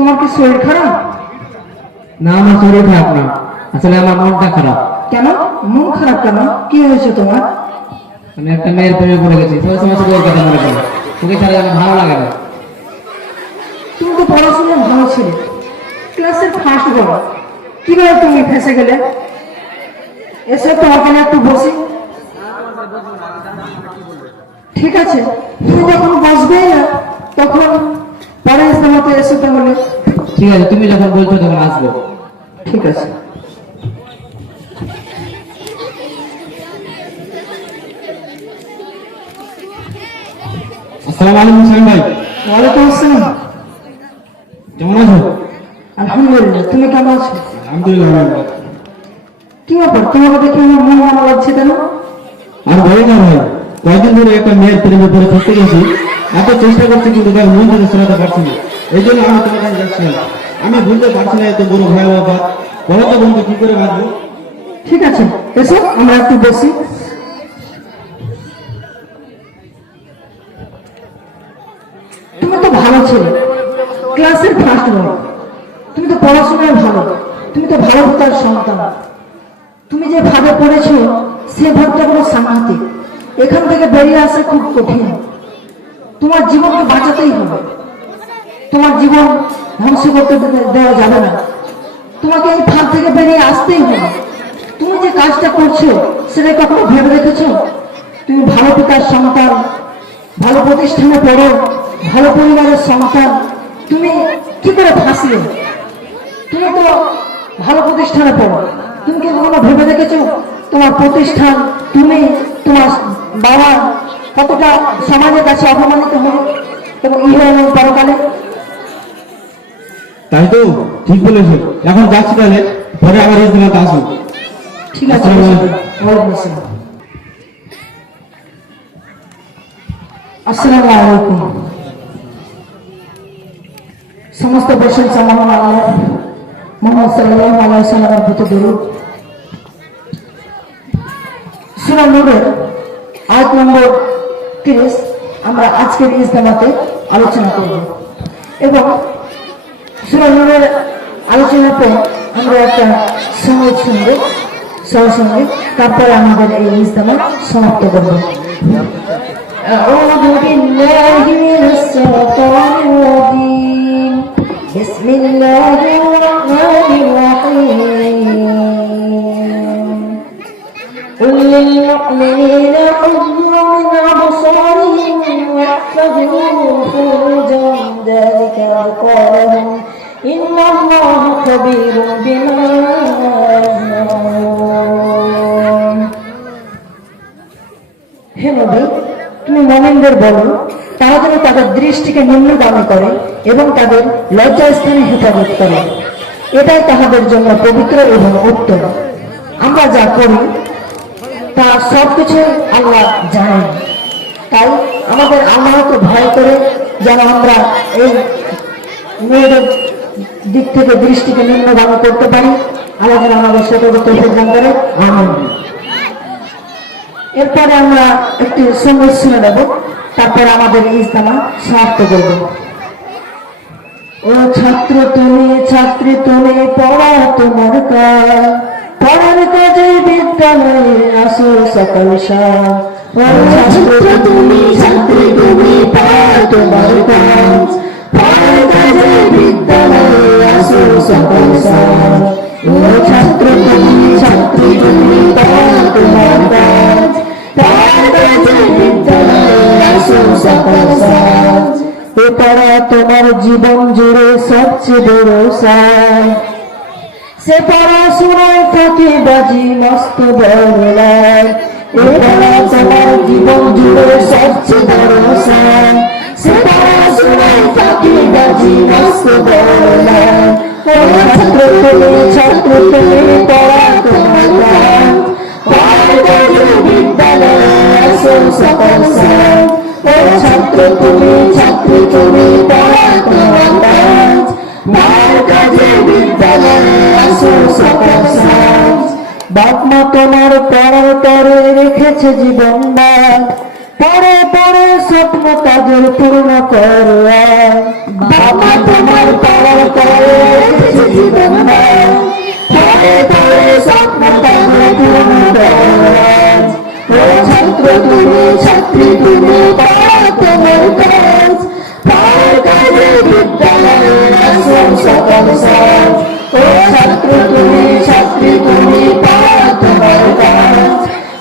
তোমার কি শরীর খারাপ? না, আমার শরীর খারাপ না, আসলে আমার মনটা খারাপ। কেন মন খারাপ কেন? কি হয়েছে তোমার? আমি একটা মেয়ের প্রেমে পড়ে গেছি, সব সময় শুধু ওর কথা মনে পড়ে। ওকে ছাড়া আমার ভালো লাগে না। তুমি তো পড়াশোনায় ভালো ছিলে, ক্লাসের ফার্স্ট বলো, কিভাবে তুমি ফেসে গেলে? এসে তো ওখানে একটু বসি। ঠিক আছে, তুমি যখন বসবেই না তখন পরে ইসলামতে এসে তাহলে। ঠিক আছে, তুমি যখন বলছো তখন আসবো। ঠিক আছে। আসসালামু আলাইকুম সাইম ভাই। ওয়ালাইকুম আসসালাম। কেমন আছো? আলহামদুলিল্লাহ, তুমি কেমন আছো? আলহামদুলিল্লাহ। কি ব্যাপার, তোমাকে দেখে আমার মন ভালো লাগছে কেন? আর বলি না ভাই, কয়েকদিন ধরে একটা মেয়ের প্রেমে পড়ে ফেসে গেছি। এত চেষ্টা করছি কিন্তু তার মন থেকে শোনাতে পারছি না। এই জন্য আমি তোমার কাছে যাচ্ছিলাম। আমি বুঝতে পারছি না এত বড় ভয় বাবা, বলো তো বন্ধু কি করে বাঁচবো? ঠিক আছে, এসো আমরা একটু বসি। তুমি তো ভালো ছিলে, ক্লাসের ফার্স্ট বয়, তুমি তো পড়াশোনায় ভালো, তুমি তো ভালো তার সন্তান। তুমি যে ভাবে পড়েছো সে ভাবটা কোনো সাংঘাতিক। এখান থেকে বেরিয়ে আসা খুব কঠিন। তোমার জীবনকে বাঁচাতেই হবে, তোমার জীবন ধ্বংস করতে দেওয়া যাবে না। তোমাকে এই ফাঁদ থেকে বেরিয়ে আসতেই হবে। তুমি যে কাজটা করছো সেটা কখনো ভেবে রেখেছো? তুমি ভালো পিতার সন্তান, ভালো প্রতিষ্ঠানে পড়ো, ভালো পরিবারের সন্তান, তুমি কি করে ফাঁসলে? তুমি তো ভালো প্রতিষ্ঠানে পড়ো, তুমি কি কখনো ভেবে দেখেছো তোমার প্রতিষ্ঠান, তুমি, তোমার বাবা কতটা সমাজের কাছে অপমানিত হবে এবং ইহা এবং পরকালে? তাই তো, ঠিক বলেছো। এখন যাচ্ছি, তাহলে পরে আবার এই দিনটা আসবো। ঠিক আছে। আসসালামু আলাইকুম। সমস্ত প্রশংসা মহান আল্লাহ, মুহাম্মদ সাল্লাল্লাহু আলাইহি ওয়াসাল্লামের প্রতি দরুদ। সূরা নূরের আয়াত নম্বর 30 আমরা আজকের ইজতেমাতে আলোচনা করব এবং সূরা নূরের আলোচনার পর আমরা একটা সঙ্গীত শুনব, সহসঙ্গীত, তারপরে আমাদের এই ইজতেমা সমাপ্ত করব। أعوذ بالله من الشيطان الرجيم. بسم الله الرحمن الرحيم. قل للمؤمنين يغضوا من أبصارهم ويحفظوا فروجهم ذلك أزكى لهم إن الله خبير بما يعملون. হে নবী, তুমি মুমিনদের বলো তারা যেন তাদের দৃষ্টিকে নিম্নগামী করে এবং তাদের লজ্জাস্থানে হেফাজত করে, এটাই তাহাদের জন্য পবিত্র এবং উত্তম। আমরা যা করি তা সবকিছু আল্লাহ জানেন, তাই আমাদের আল্লাহকে ভয় করে যেন আমরা এই মেয়েদের দিক থেকে দৃষ্টিকে নিম্নগামী করতে পারি। আল্লাহ যেন আমাদের সেটাকে তৌফিক দান করে, আমিন। এরপরে আমরা একটি সঙ্গীত শুনে নেব, তারপরে আমাদের ইজতেমা সমাপ্ত করব। ও ছাত্র তুমি, ছাত্রী তুমি, পড়া তোমার কাজ, পড়ার কাজে বিদ্যালয়ে আসো সকাল শাম। ও ছাত্র তুমি, ছাত্রী তুমি, পড়া তোমার কাজ, পড়ার কাজে বিদ্যালয়ে আসো সকাল শাম। ও ছাত্র তুমি, ছাত্রী তুমি, পড়া তোমার কাজ, পড়ার কাজে বিদ্যালয়ে আসো সকাল শাম। এ পড়া তোমার জীবন জুড়ে সবচেয়ে বড় সাজ, সে পড়াশোনায় থাকে বাজি মস্ত বড় লাভ। এ পড়া তোমার জীবন জুড়ে সবচেয়ে বড় সাজ, সে পড়াশোনায় থাকে বাজি মস্ত বড় লাভ। ও ছাত্র তুমি, ছাত্র তুমি, পড়া তোমার কাজ, পড়ার কাজে বিদ্যালয়ে আসো সকাল শাম। ও ছাত্র তুমি, ছাত্রী তুমি, পড়া তোমার কাজ, পড়ার কাজে বিদ্যালয়ে আসো সকাল শাম। বাপ মা তোমার পড়ার তরে রেখেছে জীবন দান, পড়ে পড়ে স্বপ্ন কাজের পূর্ণ করো। বাপ মা তোমার পড়ার জীবন পড়ে পড়ে স্বপ্ন দেখো পূর্ণ আজ। ও ছাত্র তুমি ছাত্রী তুমি পড়ো তোমার কাজ, পাওয়ার কাজে বিদ্যালয়ে আসো সকল সাজ। ও ছাত্র তুমি ছাত্রী তুমি পড়ো তোমার কাজ,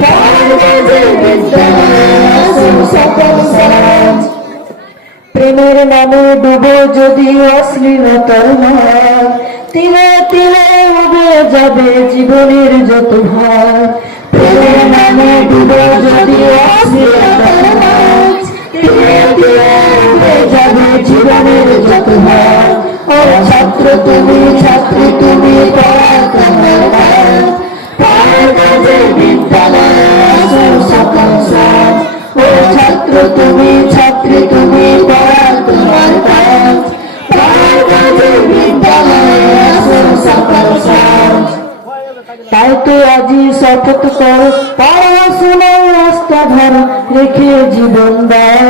পাওয়ার কাজে বিদ্যালয়ে আসো সকল সাজ। প্রেমের নামে ডুবে যদি অশ্লীলতার মার, তিলে তিলে উবে যাবে জীবনের যত ভার। প্রেমের নামে ডুবে যদি অশ্লীলতার মার, তিলে তিলে উবে যাবে জীবনের যত ভার। ও ছাত্র তুমি ছাত্রী তুমি পড়ো তোমার কাজ, পাওয়ার কাজে বিদ্যালয়ে আসো সকল সাজ। ও ছাত্র তুমি ছাত্রী তুমি পড়ো তোমার কাজ, পাওয়ার কাজে বিদ্যালয়ে আসো সকল সাজ। তাই তো আজি শপথ কর পড়াশোনার রাস্তা ধর রেখে জীবন দাও।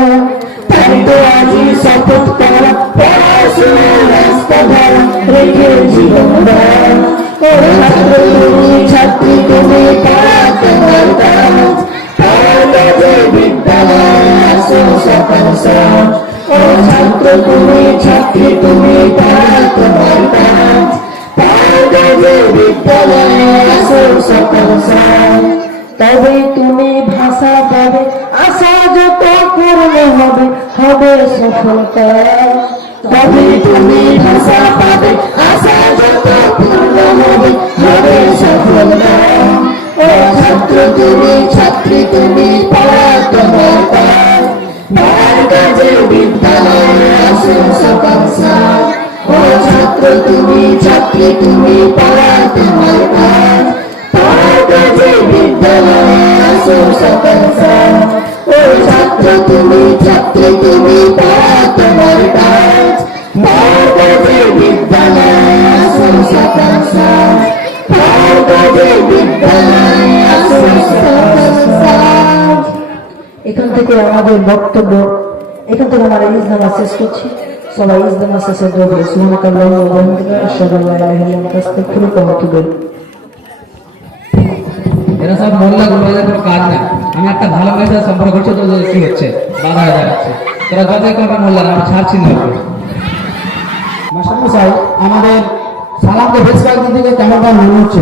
তাই তো আজি শপথ কর পড়াশোনার রাস্তা ধর রেখে জীবন দাও। ও ছাত্র তুমি ছাত্রী তুমি পড়ো তোমার কাজ, পাওয়ার কাজে বিদ্যালয়ে আসো সকল সাজ। ও ছাত্র তুমি ছাত্রী তুমি পড়ো তোমার কাজ, পাওয়ার কাজে বিদ্যালয়ে আসো সকল সাজ। তবে তুমি ভাষা পাবে আশা যত পূর্ণ হবে হবে সফলতা। তবে তুমি ভাষা পাবে আশা যত পূর্ণ হবে হবে সফলতা। ও ছাত্র তুমি ছাত্রী তুমি পড়ো তোমার কাজ, পাওয়ার কাজে বিদ্যালয়ে আসো সকল সাজ। ও ছাত্র তুমি ছাত্রী তুমি পড়ো তোমার কাজ, পাওয়ার কাজে বিদ্যালয়ে আসো সকল সাজ। ও ছাত্র তুমি ছাত্রী তুমি পড়ো তোমার কাজ, পাওয়ার কাজে বিদ্যালয়ে আসো সকল সাজ। পাওয়ার কাজে বিদ্যালয়ে আসো সকল সাজ। এখান থেকে আমাদের বক্তব্য, এখান থেকে আমরা ইজতেমা শেষ করছি। সবাই ইজতেমা শেষের জন্য সুবহানাল্লাহি ওয়া বিহামদিহি আশহাদু আল্লা ইলাহা ইল্লা আনতা আস্তাগফিরুকা ওয়া আতুবু ইলাইক। এরা সব মোল্লা গুলোদের কোনো কাজ না। আমি একটা ভালো মেয়ের সম্পর্ক করছি তো কি হচ্ছে বাধা হয়ে যাচ্ছে। তোরা যতই করবে মোল্লা আমি ছাড়ছি না। মাস্টারমশাই, আমাদের সালামকে বেশ কয়েকদিন থেকে কেমন কেমন মনে হচ্ছে,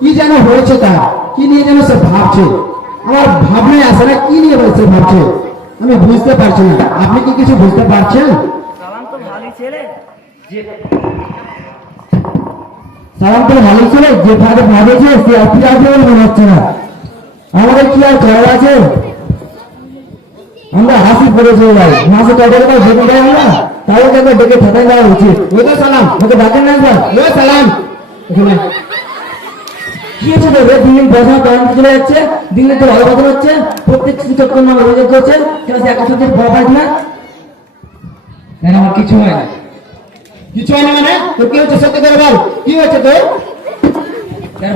কি যেন হয়েছে তার, কি নিয়ে যেন সে ভাবছে। আমার ভাবনায় আসে না কি নিয়ে সে ভাবছে, আমি বুঝতে পারছি না। আপনি কি কিছু বুঝতে পারছেন? সালাম তো ভালোই ছেলে, যেভাবে ভাবেছে সে অফিস আসবে বলে মনে হচ্ছে না। আমাদের কি আর করার আছে? আমরা হাসি পড়েছি ভাই, মাসে কত টাকা বেতন দেয় আমরা, তাহলে একবার ডেকে ঠাটাই দেওয়া উচিত। ওই তো সালাম, ওকে ডাকেন না একবার। ওই সালাম, এখানে কি হচ্ছে তোর? দিন পয়সা প্যান্ট চলে যাচ্ছে, দিনে তোর অবদান হচ্ছে, প্রত্যেক কিছু চক্কর নাম অভিযোগ করছে, কেন সে একটা সত্যি ভয় পাই না? আমার কিছু হয় না। কিছু হয় না মানে? তোর কি হচ্ছে সত্যি করে বল, কি হচ্ছে তোর?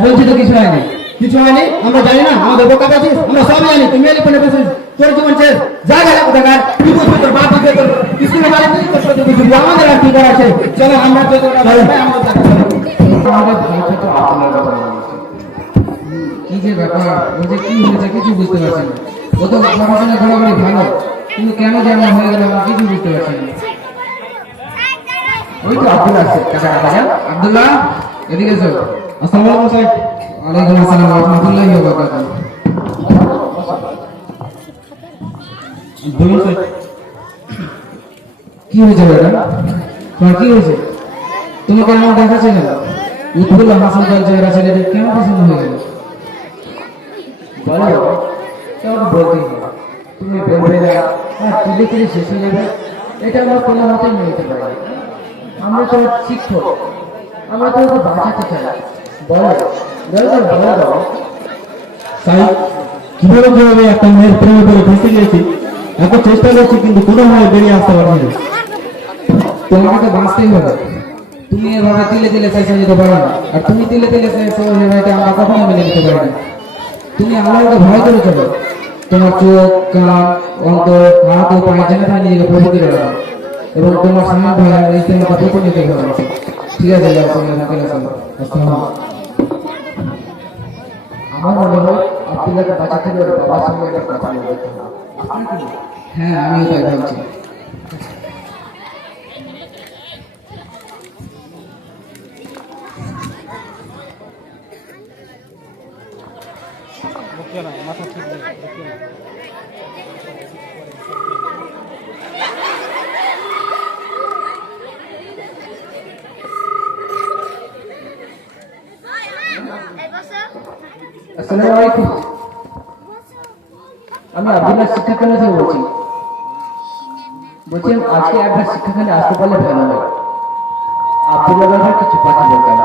বলছি তো কিছু হয়নি। কিছু হয়নি? আমরা জানি না? আমাদের বোকা আছিস? আমরা সব জানি। তুমি এলি কোনে বসেছিস? তোর জীবন শেষ, যা গেলে কোথাকার। কি বুঝবি তোর বাপ বুঝবে, তোর স্কুলে বাড়ি বুঝবি, তোর সাথে বুঝবি। আমাদের আর কি করা আছে? চলো আমরা যত আমাদের ভাই তো আপনার কথা বলছে। কি যে ব্যাপার, ও যে কি হয়েছে কিছু বুঝতে পারছি না। ও তো পড়াশোনা ঘোরাঘুরি ভালো, কিন্তু কেন যে এমন হয়ে গেল আমি কিছু বুঝতে পারছি না। ওই তো আব্দুল্লাহ আছে, কাকা কাকা আব্দুল্লাহ, এদিকে এসো। আসসালামু আলাইকুম স্যার। ওয়ালাইকুম আসসালাম ওয়া রাহমাতুল্লাহি ওয়া বারাকাতুহু। বলুন স্যার। কি হয়েছে ম্যাডাম? তোমার কি হয়েছে? তোমাকে আমার দেখাচ্ছে না, উৎফুল্ল হাসন চেহারা ছেলেটি কেমন পছন্দ হয়ে গেল? বলো, কেমন বলতে তুমি বলবে না আর তুলে তুলে শেষ হয়ে যাবে, এটা আমরা কোনো মতেই মেনে নিতে পারি। আমরা তো শিক্ষক, আমরা তো ওকে বাঁচাতে চাই। বলো বলো বলো বলো। তাই কিভাবে কিভাবে একটা মেয়ের প্রেমে পড়ে ফেসে গিয়েছি, এত চেষ্টা করছি কিন্তু কোনোভাবে বেরিয়ে আসতে পারছি না। তোমাকে তো বাঁচতেই হবে। তুমি এভাবে তিলে তিলে শেষ হয়ে যেতে পারো না, আর তুমি তিলে তিলে শেষ হয়ে যাবে এটা আমরা কখনো মেনে নিতে পারি না। তুমি আল্লাহকে ভয় করে চলো। তোমার চোখ কান অন্তর হাত ও পায়ে জেনে নিজেকে প্রভৃতি রাখো এবং তোমার স্বামী ভাই ইসলামের কথা উপনীত হবে। ঠিক আছে যাও, তুমি আমাকে রাখো। আসসালাম। আমার মনে হয় আব্দুল্লাহকে বাঁচাতে হলে ওর বাবার সঙ্গে একটা কথা বলতে হবে। আপনার কি মনে হয়? হ্যাঁ, আমিও তাই ভাবছি। আসসালামু আলাইকুম। আমি আব্দুল্লাহ শিক্ষাখানা থেকে বলছি। বলছি আজকে একবার শিক্ষাখানে আসতে পারলে ভালো হয়। আব্দুল্লাহ ব্যাপারে কিছু কথা বলতাম।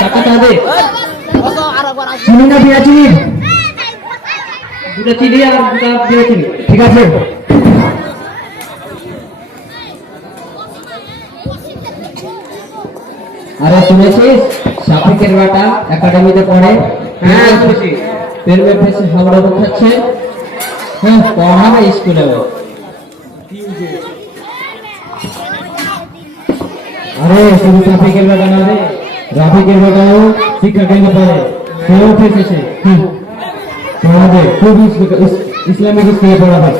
টাকাটা দে। চিনি না বিয়া চিনি? দুটা চিনি আর দুটা বিয়া চিনি। ঠিক আছে। আরে শুনেছিস শাফিকের বেটা একাডেমিতে পড়ে? হ্যাঁ শুনেছি। পেরবে ফেসে হাওড়া খাচ্ছে। হ্যাঁ পড়াবে স্কুলে। আরে শুধু শাফিকের বেটা না রে, রাফিকের বেটাও শিক্ষা কেন্দ্রে পড়ে, সেও ফেসেছে। পড়াবে খুব ইসলামিক স্কুলে পড়াবে।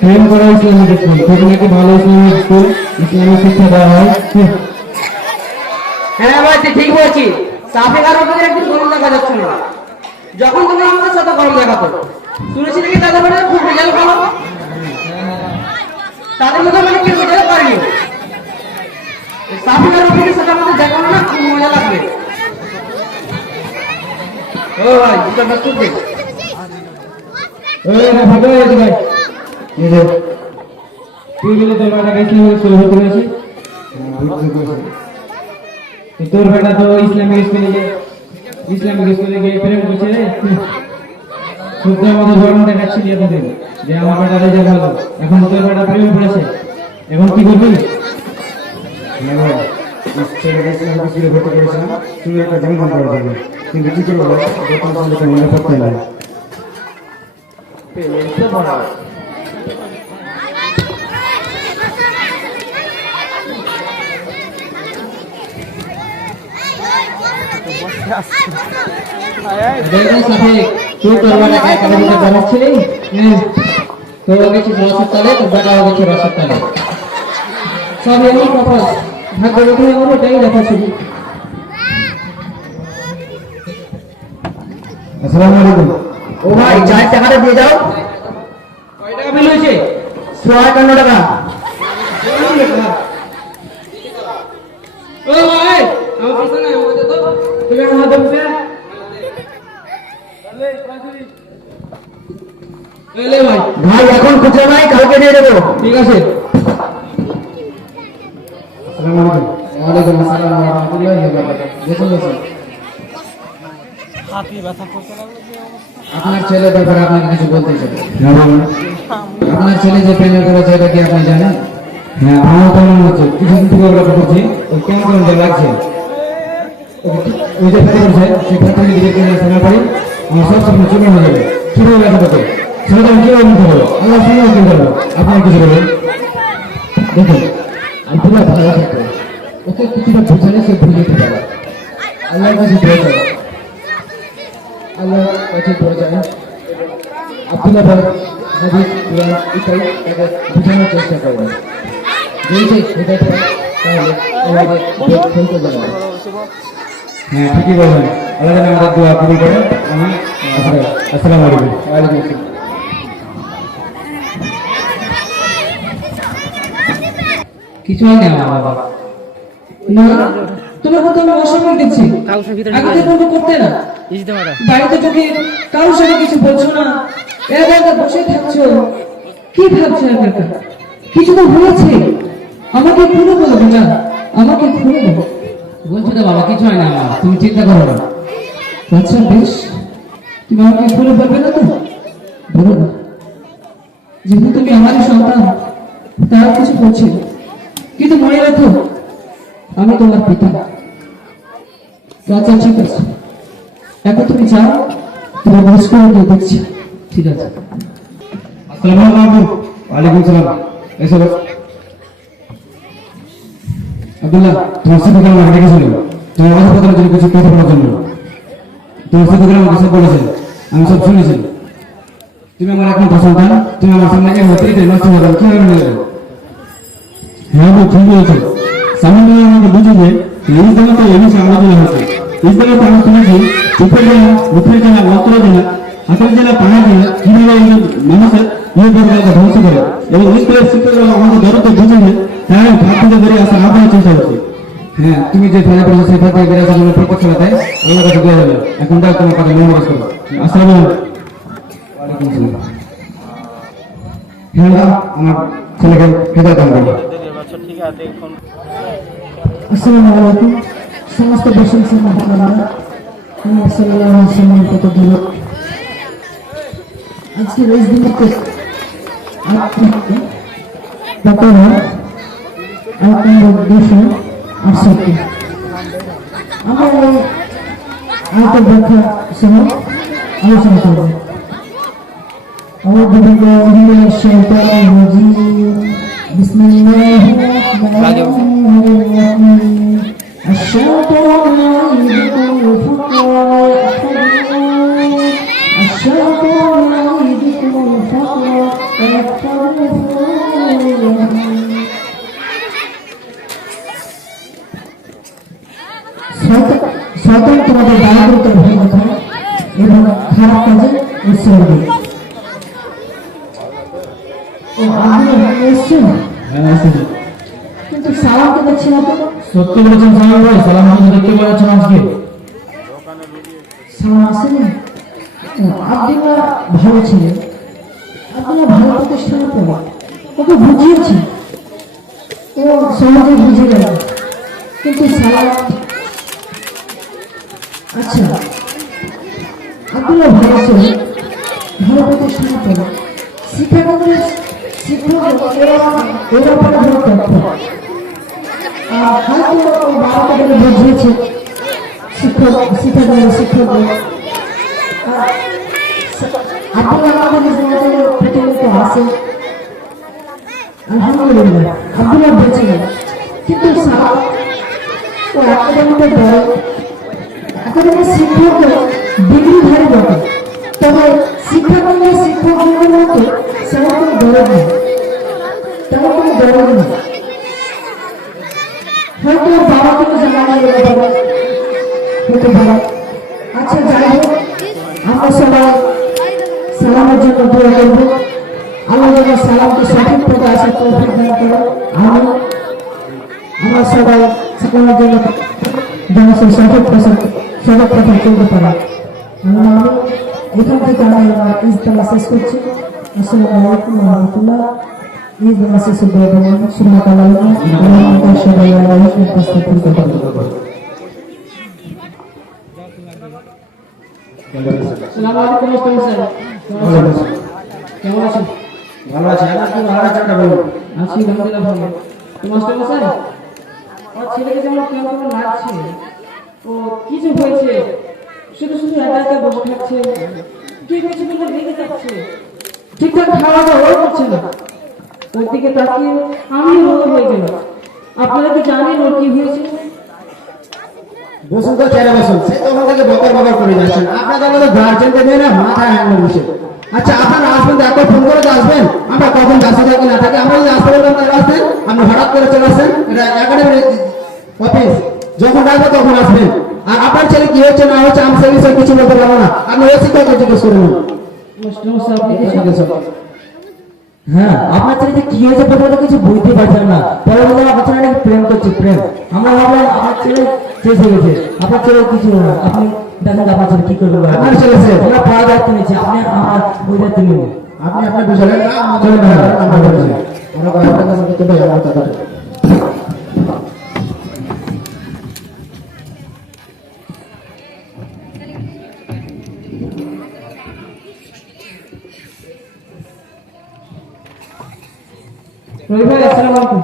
প্রেম করা ইসলামিক স্কুল, খুব নাকি ভালো ইসলামিক স্কুল, ইসলামিক শিক্ষা দেওয়া হয়। হ্যাঁ ভাই তুই ঠিক বলছিস। সাফিক আর রফিকের একদিন গরম দেখা যাচ্ছিল না, যখন তুমি আমাদের সাথে গরম দেখাতো। শুনেছি নাকি তাদের বাড়িতে খুব রেজাল্ট ভালো, তাদের মধ্যে মানে কেউ রেজাল্ট করেনি। সাফিক আর রফিকের সাথে আমাদের দেখা হলো না, খুব মজা লাগবে। ও ভাই দুটো ব্যস্ত দে। ওই রাফিক এই ভাই, এই যে তুই বলে তোর বেটা ইসলামিক স্কুলে ভর্তি হয়েছে। তোর বেটা তো ইসলামিক স্কুলে গিয়ে প্রেম করছে রে। শুদ্ধ আমাদের ধর্ম দেখাচ্ছিলি এতদিন যে আমার বেটা রেজাল্ট ভালো, এখন তোর বেটা প্রেমে পড়েছে, এখন কি করবি? স্কুলে ভর্তি করেছিলাম, তুমি একটা জমা করা যাবে, কিন্তু কি করবো মনে পড়তে না। তুই তোর বেটাকে একাডেমিতে পড়াচ্ছিলি? তোর গেছিস রসের তালে, তোর বেটাও গেছে রসের তালে। সব এমন কপাল, ভাগ্য রেখে আমার ওটাই দেখা ছিল। আসসালামু আলাইকুম। ও ভাই চায়ের টাকাটা দিয়ে যাও। কয় টাকা বিল হয়েছে? ৫৫ টাকা। ও ভাই আমার পয়সা নাই, আমাকে দে তো। তুমি আমার হাতে পয়সা এলে ভাই। ভাই এখন খুচরা নাই, কালকে দিয়ে দেবো। ঠিক আছে। আসসালামু আলাইকুম। ওয়ালাইকুম আসসালাম ওয়া রাহমাতুল্লাহি ওয়া বারাকাতুহু। দেখুন আপনার ছেলের ব্যাপারে আপনাকে কিছু বলতে চাই। আপনার ছেলে যে প্রেমে করেছে এটা কি আপনি জানেন? হ্যাঁ, আমার তো মনে হচ্ছে কিছুদিন থেকে ওরা করছি, ওই কেমন কেমন লাগছে। ওই যে ফেটে করছে, সেই ফেটে দিকে শোনার পরে আমার সব স্বপ্ন চূর্ণ হয়ে যাবে। কিভাবে দেখা করতে সেটা আমি কিভাবে নিতে পারবো? আল্লাহ সঙ্গে কি করবো? আপনার কিছু বলবেন। দেখুন আব্দুল্লাহ ভালো থাকবে, ওকে কিছুটা বোঝালে সে ভুলে যেতে পারে। আল্লাহর কাছে দোয়া চাই, আল্লাহর কাছে দোয়া চাই আব্দুল্লাহ ভাই হাদিস কুরআন এটাই তাকে বোঝানোর চেষ্টা করবেন। যদি সেটা পায় তাহলে আমাদের ফেলতে যাবে। হ্যাঁ, ঠিকই বলবেন। আল্লাহ যেন আমাদের দোয়া কবুল করেন। আমি আসসালামু আলাইকুম। ওয়ালাইকুম আসসালাম। কিছু হয় না আমার বাবা। না তোমার কথা আমি অস্বাভাবিক দেখছি। আগে তো এরকম করতে না। বাড়িতে তোকে কারোর সাথে কিছু বলছো না, এ দাদা বসে থাকছো, কি ভাবছো একা? কিছু তো হয়েছে, আমাকে খুলে বলবে না, আমাকে খুলে বলো। বলছো তো বাবা কিছু হয় না আমার, তুমি চিন্তা করো না। আচ্ছা বেশ, তুমি আমাকে খুলে বলবে না তো? বলো না, যেহেতু তুমি আমারই সন্তান, তার কিছু করছি না। কিন্তু মনে রাখো, আমি তোমার পিতা। আচ্ছা ঠিক আছে, এখন তুমি যাও, তোমার মুস্কুল দিয়ে দেখছি। ঠিক আছে। আসসালামু আলাইকুম। ওয়ালাইকুম সালাম। এসো বস। আব্দুল্লাহ, তোমার শিক্ষক আমাকে ডেকেছিল তোমার অধপতনের জন্য কিছু কথা বলার জন্য। তোমার শিক্ষক আমাকে সব বলেছে, আমি সব শুনেছি। তুমি আমার একমাত্র সন্তান, তুমি আমার সামনে অতিরিক্ত নষ্ট হবে কিভাবে মেনে নেবে? হ্যাঁ বউ, ঠিক বলেছো। সামনে আমাকে বুঝে যে ইসলামে তো এই বিষয়ে আলোচনা হয়েছে। ইসলামে তো আমি শুনেছি উপর জেলা, মুখের জেলা, অত্র জেলা, হাতের জেলা, পাহাড় জেলা কিভাবে একজন মানুষের নির্ভরতাকে ধ্বংস করে, এবং ইসলামের শিক্ষকরা আমাদের দরদ বুঝে যে তারা ভাত থেকে বেরিয়ে আসার আবার চেষ্টা করছে। হ্যাঁ, তুমি যে ফাঁদে পড়েছো সেই ফাঁদে বেড়ে আসার জন্য প্রত্যেক দেয় আমার কাছে দেওয়া যাবে। এখন তাও তোমার কাছে মেমোরাইজ করো। আসসালামু আলাইকুম। ওয়ালাইকুম সালাম। হ্যাঁ বাবা, আমার ছেলেকে হেদায়েত দান করো। আসসালামু আলাইকুম। সমস্ত প্রশংসা মহান আল্লাহ, মুহাম্মদ সাল্লাল্লাহু আলাইহি ওয়াসাল্লাম কত দিল। আজকের এই দিনকে আপনাকে বর্তমান আপনার দেশে আসছে। আমরা এই আয়তের ব্যাখ্যা সহ আলোচনা করব। أعوذ بالله من الشيطان الرجيم بسم الله الرحمن الرحيم الشيطان يعيدكم الفقر ويحفظكم الشيطان يعيدكم الفقر ويحفظكم শয়তান তোমাদের দারিদ্রতা ভয় দেখায় এবং খারাপ কাজে উৎসাহ দেয়। হ্যাঁ, এসেছি। কিন্তু সালামকে দেখছি না তো। সত্যি বলেছেন সালাম ভাই, সালাম আমাকে দেখতে পাচ্ছেন আজকে। সালাম আসেনি। আব্দুল্লাহ ভালো ছিলেন, আব্দুল্লাহ ভালো প্রতিষ্ঠানে পড়ে, ওকে বুঝিয়েছি, ও সহজে বুঝে গেল। কিন্তু সালাম, আচ্ছা আব্দুল্লাহ ভালো ছিল, ভালো প্রতিষ্ঠানে পড়ে, শিক্ষাকেন্দ্রের শিক্ষক এরা পরে ভালো তথ্য হয়তো ও বাবাকে বলে বুঝিয়েছে শিক্ষাকেন্দ্রের শিক্ষকদের। আব্দুল্লাহ আমাদের জীবনে প্রতিনিয়ত আসে, আলহামদুলিল্লাহ আব্দুল্লাহ বেঁচে গেল। কিন্তু ও একাডেমিতে পড়ে, একাডেমির শিক্ষক ডিগ্রিধারী বটে, তবে শিক্ষাকেন্দ্রের শিক্ষকদের মতো সেরকম দরদ নেই, তেমন কোনো দরদ নেই। হয়তো বাবা কোনো জানা হতে পারে। আচ্ছা যাই হোক, আমরা সবাই সালামের জন্য দোয়া করব। আল্লাহ যেন সালামকে সঠিক পথে আসার তৌফিক দান করে। আমরা সবাই সকলের জন্য যেন সেই সঠিক পথে চলতে পারে। এখান থেকে আমি ইজতেমা শেষ করছি। আসসালামু আলাইকুম ওয়া রাহমাতুল্লাহ। ইজতেমা শেষে দোয়া করবেন। সুবহানাল্লাহ ওয়া বিহামদিহি। আসসালামু আলাইকুম মাস্টার স্যার, কেমন আছেন? ভালো আছে, আপনি ভালো আছেন না বলুন? আছি আলহামদুলিল্লাহ ভালো। তো মাস্টার স্যার, আমার ছেলেকে যেমন কেমন লাগছে, ও কি যে হয়েছে, শুধু শুধু একা একা বসে থাকছে, কি হয়েছে বলে রেগে যাচ্ছে, ঠিকঠাক খাওয়া দাওয়া করছে না। ওর দিকে তাকিয়ে আমি রোগ হয়ে গেল। আপনারা কি জানেন ওর কি হয়েছে? বসুন তো, চেয়ারে বসুন। সে তো ওখান থেকে বকর বকর করে যাচ্ছেন, আপনাদের মতো গার্জেনকে দিয়ে না মাথায় হ্যাংলো বসে। আচ্ছা আপনারা আসবেন তো, একবার ফোন করে তো আসবেন। আমরা কখন যাচ্ছি থাকি না থাকি, আমরা যদি আসতে বলবো আপনারা আসবেন, আপনি হঠাৎ করে চলে আসেন। এটা একাডেমির অফিস, যখন ডাকবো তখন আসবেন। আর আপনার ছেলে কি হচ্ছে না হচ্ছে আমি সে বিষয়ে কিছু বলতে পারবো না, আপনি ওই শিক্ষককে জিজ্ঞেস করবেন। মাস্টার স্যার আপনি কি হ্যাঁ, আপনার ছেলে কি হয়েছে প্রথমে কিছু বুঝতে পারছেন না, পরে বললাম আপনার ছেলে নাকি প্রেম করছে। প্রেম আমরা ভাবলাম আপনার ছেলে শেষ হয়ে গেছে, আপনার ছেলে কিছু না। আপনি দেখেন আমার ছেলে কি করবে আমার ছেলে সে। আমরা পাড়া দায়িত্ব নিয়েছি আপনি আমার ওই দায়িত্ব নিন আপনি আপনার বিষয়ে আমাদের আমরা বলছি আমরা আপনার কাছে করতে পারি আমার কথা রবি ভাই আসসালামু আলাইকুম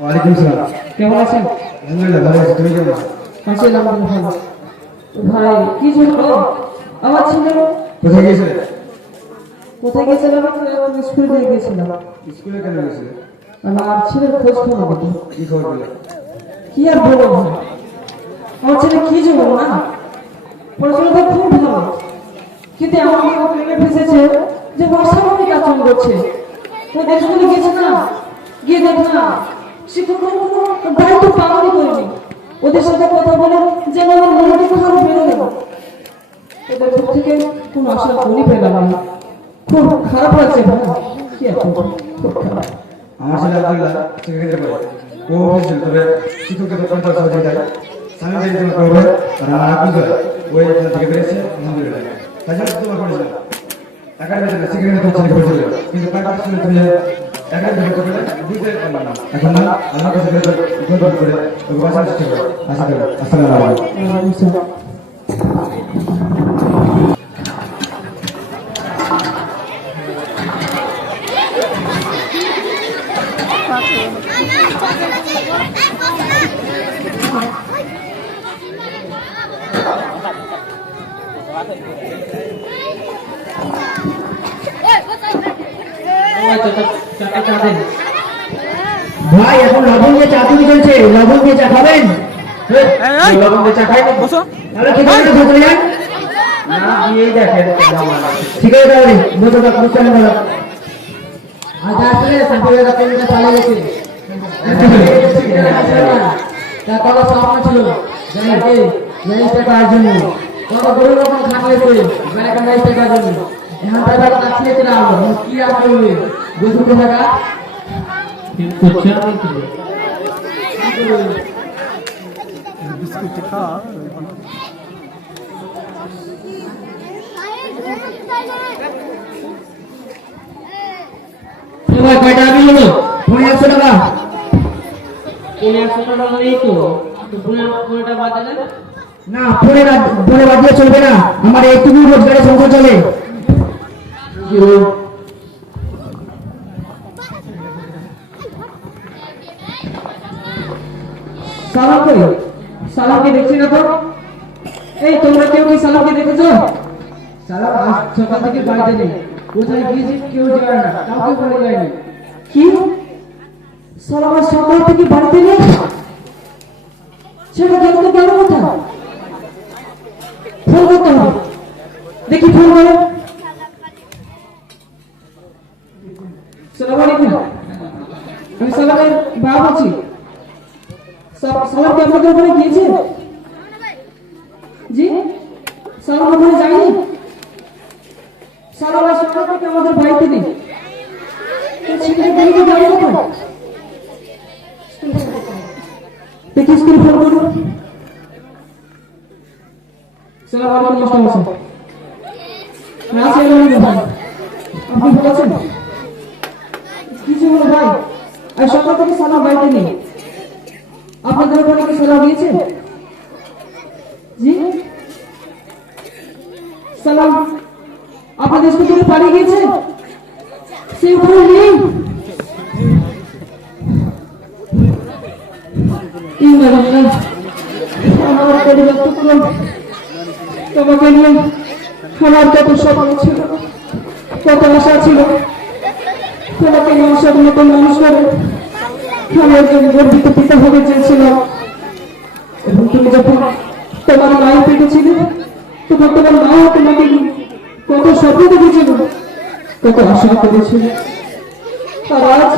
ওয়ালাইকুম সালাম কেমন আছেন আলহামদুলিল্লাহ ভালো আছি তুমি কেমন আছি আলহামদুলিল্লাহ ভাই কি জন্য আমার ছেলে কোথায় গিয়েছিলে কোথায় গেছিলাম স্কুল থেকে গেছিলাম স্কুলে কেন গিয়েছিলে আমার ছেলের খোঁজ খবর কত কি খবর বলে কি আর বলবো ভাই আমার ছেলে কি জন্য না পড়াশোনা তো খুব ভালো কিন্তু এমন প্রেমে ফেসেছে যে অস্বাভাবিক আচরণ করছে তো দেশগুলো গেছে না গিয়ে দেখ না শিক্ষক কোনো দায়িত্ব পালনই করেনি ওদের সাথে কথা বলে যেন আমার মনটা খারাপ বেড়ে গেল ওদের মুখ থেকে কোনো আশা করি পেলাম না খুব খারাপ লাগছে ভাই কি আর করবো খুব খারাপ আমার ছেলে আব্দুল্লাহ সেখানে পড়ে ও অফিসে তবে শিক্ষককে তো পঞ্চাশ হাজার দেয় স্বামী যে জন্য করবে আর আমার আব্দুল ওই এখান থেকে বেরিয়েছে আলহামদুলিল্লাহ তাই জন্য তোমার করেছিলাম টাকার বেতনে সেখানে তো ছেলে করেছিল কিন্তু তার কাছে ছিল তুমি টাকার বেতন করবে বুঝতে পারলাম না এখন না আমার কাছে বেতন করে ওকে বাঁচার চেষ্টা করো আশা করি আসসালামু আলাইকুম ভাই এখন লবণ দিয়ে চা তৈরি চলছে লবণ দিয়ে চা খাবেন লবণ দিয়ে চা খাই না তাহলে কি করবেন ভেতরে যান না দিয়েই দেখেন ঠিক আছে তাহলে ভেতরটা খুব কেন ভালো আজ আসলে সাম্পের কাছে চালিয়ে গেছে টাকা সামনে ছিল জানি জানিস টাকার জন্য কত গরু রকম খাটলে করে ব্যাংক নাইস টাকার জন্য এখন টাকা কাছে চলে আসলো কি আর করবে বুঝুন টাকা কয়টা আমি হলো 100 টাকা 100 টাকা নেই তো পুরোটা বাদ দেন না পরে বাদ দিয়ে চলবে না আমার এইটুকু রোজগারে সংসার চলে সালাম করি সালামকে দেখছি না তো এই তোমরা কেউ কি সালামকে দেখেছো সালাম আজ সকাল থেকে বাড়িতে নেই কোথায় গিয়েছে কেউ জানে না কাউকে বলে যায়নি কি সালাম আজ সকাল থেকে বাড়িতে নেই সেটা গেল তো গেল কোথায় ফোন করতে হবে দেখি ফোন করে সালাম আলাইকুম আমি সালামের বাবা বলছি সালাম কি আপনাদের ওখানে গিয়েছে জি সালাম ওখানে যায়নি সালাম আজ সকাল থেকে আমাদের বাড়িতে নেই সেখানে গেলে তো যাবো কোথায় দেখি স্কুলে ফোন করবো সালাম আলাইকুম মাস্টার মশাই না আছি ভাই আপনি ভালো আছেন কিছু হলো ভাই আর সকাল থেকে সালাম বাড়িতে নেই আপনাদের ওখানে কি সালাম গিয়েছে জি সালাম আপনাদের স্কুল থেকে পালিয়ে গিয়েছে সে ওখানে নেই আমার পরিবার তো পুরো তোমাকে নিয়ে আমার কত স্বপ্ন ছিল কত আশা ছিল তোমাকে নিয়ে স্বপ্ন তো মানুষ করে আমি একজন গর্বিত পিতা হতে চেয়েছিলাম এবং তুমি যখন তোমার মায়ের পেটে ছিলে তখন তোমার মাও তোমাকে কত স্বপ্ন দেখেছিল কত আশা করেছিল আর আজ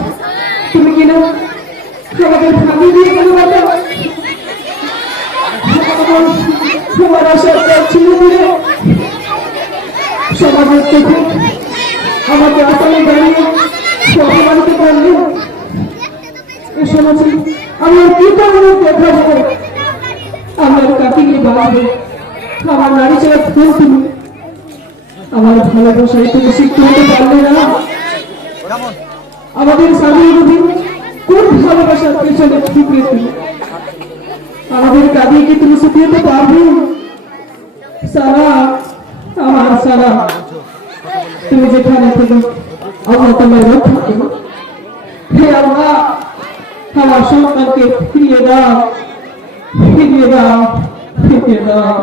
তুমি কিনা আমাদের ভাঙিয়ে দিয়ে গেল তোমার আশা ছিল বলে সমাজের চোখে আমাকে আসামে দাঁড়িয়ে অপমানিত করলে শুনেছি আমি আর কি কারণে দেখা যাবে আমি আর কাকে নিয়ে বাঁচবো আমার নারী ছেলে ফুল তুমি আমার ভালোবাসায় তুমি শিখতে হতে পারলে না। আমাদের স্বামী নদী কোন ভালোবাসার পেছনে ঠুকরে তুমি আমাদের কাঁদিয়ে কি তুমি শুকিয়ে পারবে? সারা আমার সারা তুমি যেখানে থেকে আল্লাহ তোমার রক্ষা করো। হে আল্লাহ আমার সন্তানকে ফিরিয়ে দাও, ফিরিয়ে দাও, ফিরিয়ে দাও।